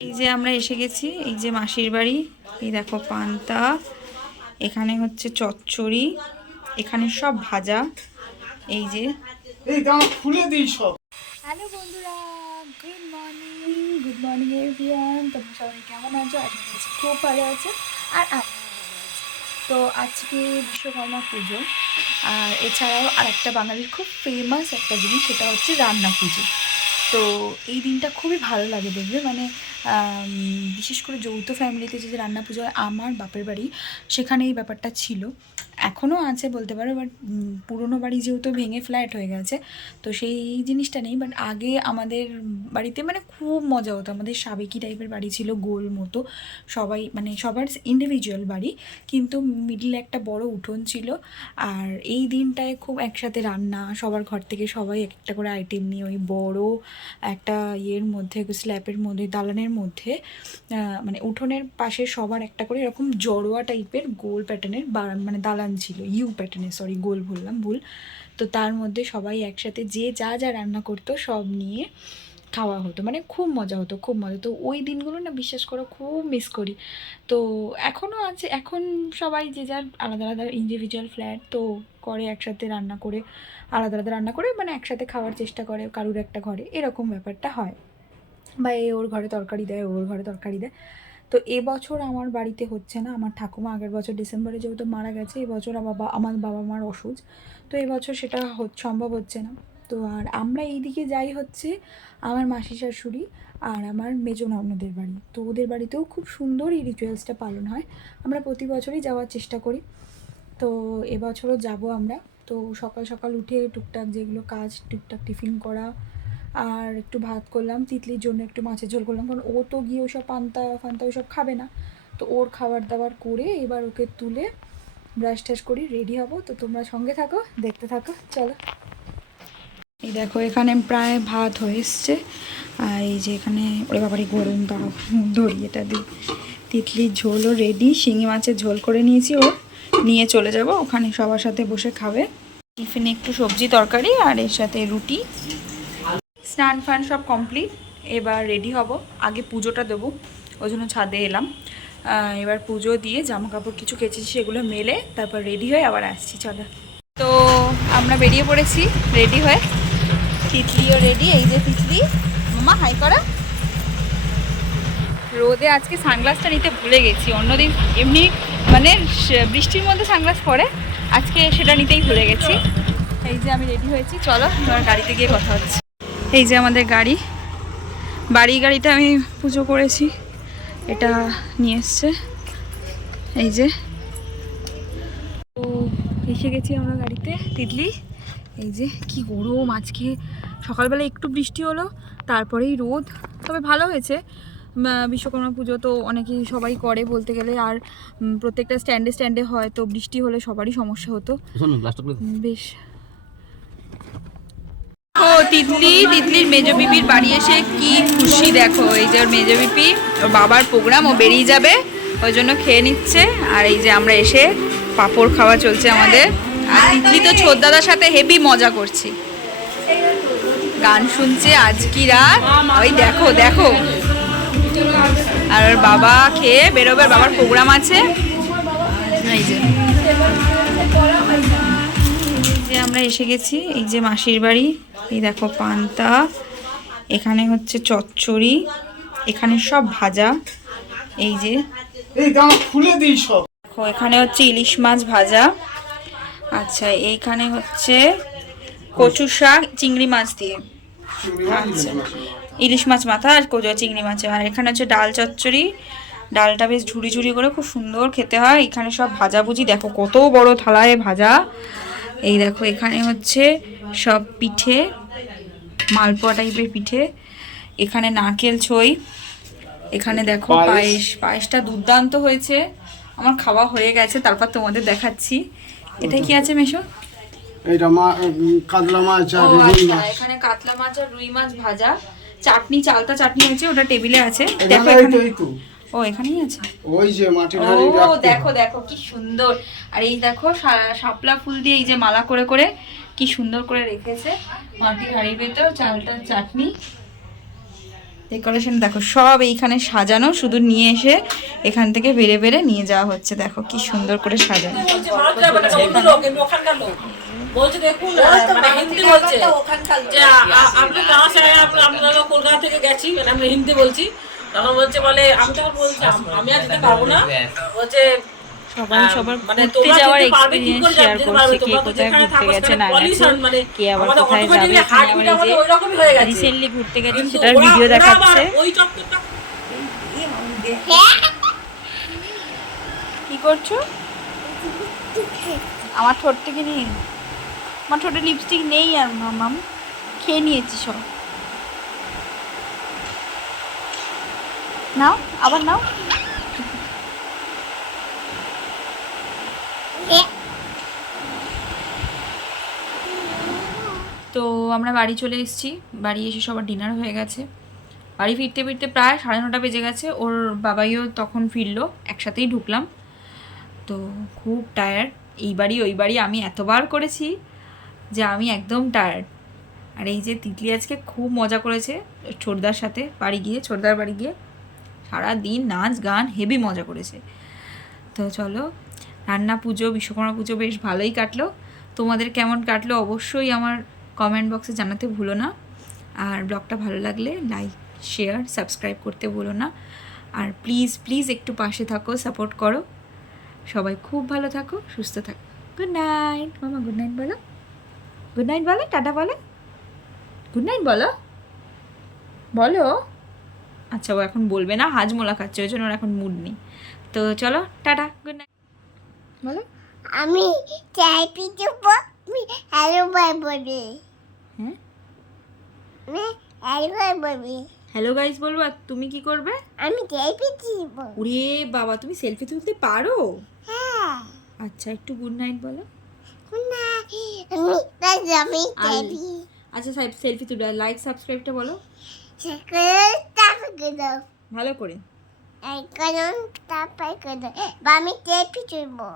এই যে আমরা এসে গেছি, এই যে মাসির বাড়ি। এই দেখো পান্তা, এখানে হচ্ছে চচ্চড়ি, এখানে সব ভাজা। এই যে খুলে দিই সব। হ্যালো বন্ধুরা, গুড মর্নিং এভরিওয়ান। তোমরা সবাই কেমন আছো? আশা করছি খুব ভালো আছো, আর আমি ভালো আছি। তো আজকে বিশ্বকর্মা পুজো, আর এছাড়াও আরেকটা বাঙালির খুব ফেমাস একটা জিনিস, সেটা হচ্ছে রান্না পুজো। তো এই দিনটা খুবই ভালো লাগে দেখবে, মানে বিশেষ করে যৌথ ফ্যামিলিতে যে রান্না পুজো হয়, আমার বাপের বাড়ি সেখানে এই ব্যাপারটা ছিল, এখনও আছে বলতে পারো। বাট পুরনো বাড়ি যেহেতু ভেঙে ফ্ল্যাট হয়ে গেছে, তো সেই জিনিসটা নেই। বাট আগে আমাদের বাড়িতে মানে খুব মজা হতো। আমাদের সাবেকি টাইপের বাড়ি ছিল, গোল মতো, সবাই মানে সবার ইন্ডিভিজুয়াল বাড়ি, কিন্তু মিডলে একটা বড় উঠোন ছিল। আর এই দিনটায় খুব একসাথে রান্না, সবার ঘর থেকে সবাই একটা করে আইটেম নিয়ে ওই বড় একটা ইয়ের মধ্যে, স্ল্যাবের মধ্যে, দালানের মধ্যে, মানে উঠোনের পাশে সবার একটা করে এরকম জড়োয়া টাইপের গোল প্যাটার্নের মানে দালান ছিল, ইউ প্যাটার্নের, সরি গোল বললাম, ভুল। তো তার মধ্যে সবাই একসাথে যে যা যা রান্না করতো সব নিয়ে খাওয়া হতো, মানে খুব মজা হতো, খুব মজা। তো ওই দিনগুলো না বিশ্বাস করো খুব মিস করি। তো এখনও আছে, এখন সবাই যে যার আলাদা আলাদা ইন্ডিভিজুয়াল ফ্ল্যাট, তো করে একসাথে রান্না করে, আলাদা আলাদা রান্না করে, মানে একসাথে খাওয়ার চেষ্টা করে কারুর একটা ঘরে, এরকম ব্যাপারটা হয়। বা এ ওর ঘরে তরকারি দেয়, ওর ঘরে তরকারি দেয়। তো এবছর আমার বাড়িতে হচ্ছে না, আমার ঠাকুমা আগের বছর ডিসেম্বরে যেহেতু মারা গেছে, এবছর আমার বাবা মার অসুখ, তো এবছর সেটা সম্ভব হচ্ছে না। তো আর আমরা এইদিকে যাই হচ্ছে আমার মাসি শাশুড়ি আর আমার মেজো ননদের বাড়ি। তো ওদের বাড়িতেও খুব সুন্দর এই রিচুয়ালসটা পালন হয়, আমরা প্রতি বছরই যাওয়ার চেষ্টা করি। তো এবছরও যাব আমরা। তো সকাল সকাল উঠে টুকটাক যেগুলো কাজ, টুকটাক টিফিন করা, আর একটু ভাত করলাম, তিতলির জন্য একটু মাছের ঝোল করলাম, কারণ ও তো গিয়ে ওসব পান্তা ফান্তা ওইসব খাবে না। তো ওর খাবার দাবার করে এবার ওকে তুলে ব্রাশ ট্রাশ করি, রেডি হব। তো তোমরা সঙ্গে থাকো, দেখতে থাকো, চলো। এই দেখো এখানে প্রায় ভাত হয়ে এসছে, আর এই যে এখানে ওরে বাবারই গরম, দাও ধরি এটা দিই। তিতলির ঝোলও রেডি, শিঙি মাছের ঝোল করে নিয়েছি, ওর নিয়ে চলে যাব ওখানে, সবার সাথে বসে খাবে। টিফিনে একটু সবজি তরকারি আর এর সাথে রুটি। স্নান ফান সব কমপ্লিট, এবার রেডি হব। আগে পুজোটা দেবো, ওই জন্য ছাদে এলাম। এবার পুজো দিয়ে জামা কাপড় কিছু কেচেছি, সেগুলো মেলে তারপর রেডি হয়ে আবার আসছি, চলো। তো আমরা বেরিয়ে পড়েছি রেডি হয়ে, তিতলিও রেডি। এই যে তিতলি, মামা হাই করা। রোদে আজকে সানগ্লাসটা নিতে ভুলে গেছি, অন্যদিন এমনি মানে বৃষ্টির মধ্যে সানগ্লাস পরে, আজকে সেটা নিতেই ভুলে গেছি। এই যে আমি রেডি হয়েছি, চলো এবার গাড়িতে গিয়ে কথা হচ্ছে। এই যে আমাদের গাড়ি, গাড়িটা আমি পুজো করেছি, এটা নিয়ে এসছে। এই যে তো এসে গেছি আমরা গাড়িতে। তিতলি, এই যে কি গরম আজকে, সকালবেলা একটু বৃষ্টি হলো, তারপরেই রোদ। তবে ভালো হয়েছে, বিশ্বকর্মা পুজো তো অনেকেই সবাই করে বলতে গেলে, আর প্রত্যেকটা স্ট্যান্ডে স্ট্যান্ডে হয়, তো বৃষ্টি হলে সবারই সমস্যা হতো বেশ। ও তিতলির মেজো বিপির বাড়ি এসে কি খুশি দেখো। এই যে ওর মেজো বিপি, ওর বাবার প্রোগ্রাম, ও বেরিয়ে যাবে ওই জন্য খেয়ে নিচ্ছে। আর এই যে আমরা এসে পাঁপড় খাওয়া চলছে আমাদের। আর তিতলি তো ছোট দাদার সাথে হেভি মজা করছি, গান শুনছে আজ কি রাত, ওই দেখো দেখো। আর ওর বাবা খেয়ে বেরোবে, বাবার প্রোগ্রাম আছে। এই যে আমরা এসে গেছি, এই যে মাসির বাড়ি। এই দেখো পান্তা, এখানে হচ্ছে চচ্চড়ি, এখানে সব ভাজা। এই যে খুলে দিই সব, দেখো এখানে হচ্ছে ইলিশ মাছ ভাজা। আচ্ছা এইখানে হচ্ছে কচু শাক চিংড়ি মাছ দিয়ে, আচ্ছা ইলিশ মাছ মাথা আর চিংড়ি মাছ। আর এখানে হচ্ছে ডাল চচ্চড়ি, ডালটা বেশ ঝুড়ি ঝুড়ি করে খুব সুন্দর খেতে হয়। এখানে সব ভাজাভুজি, দেখো কত বড় থালায় ভাজা। এই দেখো এখানে হচ্ছে সব পিঠে, মালপোয়া টাইপের পিঠে, এখানে নারকেল ছই, এখানে দেখো পায়েসটা দুর্দান্ত হয়েছে, আমার খাওয়া হয়ে গেছে, তারপর তোমাদের দেখাচ্ছি। এটা কি আছে মেশো? এটা কাতলা মাছ আর রুই মাছ। এখানে কাতলা মাছ আর রুই মাছ ভাজা, চাটনি, চালতা চাটনি হয়েছে, ওটা টেবিলে আছে। দেখো ও এখানেই আছে, ওই যে মাটির হাঁড়ি ও দেখো দেখো কি সুন্দর। আর এই দেখো শাপলা ফুল দিয়ে এই যে মালা করে করে কি সুন্দর করে রেখেছে মাটির হাঁড়ির ভেতর চালটার চাটনি। ডেকোরেশন দেখো সব এইখানে সাজানো, শুধু নিয়ে এসে এখান থেকে বেড়ে বেড়ে নিয়ে যাওয়া হচ্ছে। দেখো কি সুন্দর করে সাজানো। বলছে দেখুন মানে হিন্দি বলছে যে আপনি কাহা সে আয়ে আপনি আমরা কলকাতা থেকে গেছি, মানে আমি হিন্দি বলছি। তখন বলছে বলে আমি তখন বলছি আমি আর যেতে পারবো না, বলছে সবাই সবার মানে ঘুরতে তোমরা যাওয়ার যেতে পারবে কি এক্সপিরিয়েন্স করে শেয়ার যেতে পারবে, করছে, কে তোমরা তো কোথায় যেখানে ঘুরতে থাকো গেছে সেখানে না pollution, গেছে, মানে কে আবার আমাদের কোথায় automatically যাবে। heart এখানে beat আবার এই আমাদের যে ওইরকমই হয়ে গেছে। রিসেন্টলি ঘুরতে গেছে কিন্তু সেটার ভিডিও ওরা আবার দেখাচ্ছে। ওই চত্বরটা কি করছো? আমার ঠোঁট থেকে নিয়ে, আমার ঠোঁটে লিপস্টিক নেই আর মাম খেয়ে নিয়েছি সব। নাও আবার নাও। তো আমরা বাড়ি চলে এসেছি, বাড়ি এসে সবার ডিনার হয়ে গেছে। বাড়ি ফিরতে ফিরতে প্রায় 9:30 বেজে গেছে। ওর বাবাইও তখন ফিরলো, একসাথেই ঢুকলাম। তো খুব টায়ার্ড, এই বাড়ি ওই বাড়ি আমি এতবার করেছি যে আমি একদম টায়ার্ড। আর এই যে তিতলি আজকে খুব মজা করেছে ছোটদার সাথে, বাড়ি গিয়ে ছোটদার বাড়ি গিয়ে সারাদিন নাচ গান হেভি মজা করেছে। তো চলো, রান্না, পুজো, বিশ্বকর্মা পুজো বেশ ভালোই কাটলো। তোমাদের কেমন কাটলো অবশ্যই আমার কমেন্ট বক্সে জানাতে ভুলো না। আর ব্লগটা ভালো লাগলে লাইক, শেয়ার, সাবস্ক্রাইব করতে ভুলো না। আর প্লিজ প্লিজ একটু পাশে থাকো, সাপোর্ট করো। সবাই খুব ভালো থাকো, সুস্থ থাকো। গুড নাইট মামা, গুড নাইট বলো, গুড নাইট বলো, টাটা বলো, গুড নাইট বলো, বলো। আচ্ছা ও এখন বলবে না, হাজমোলা খাচ্ছে, ওই জন্য ওর এখন মুড নেই। তো চলো টাটা, গুড নাইট বলো। আমি চাই পিছবো, আমি হ্যালো বাই বলি, হ্যাঁ আমি হ্যালো বাই বলি, হ্যালো গাইস বলবো। আর তুমি কি করবে? আমি চাই পিছবো। ওরে বাবা, তুমি সেলফি তুলতে পারো? হ্যাঁ আচ্ছা একটু গুড নাইট বলো। না আমি চাই পি আচ্ছা সেলফি তুলবে। লাইক সাবস্ক্রাইবটা বলো সকল তারপর করো, ভালো করে। এই কারণ তারপর করো, আমি চাই পিছবো।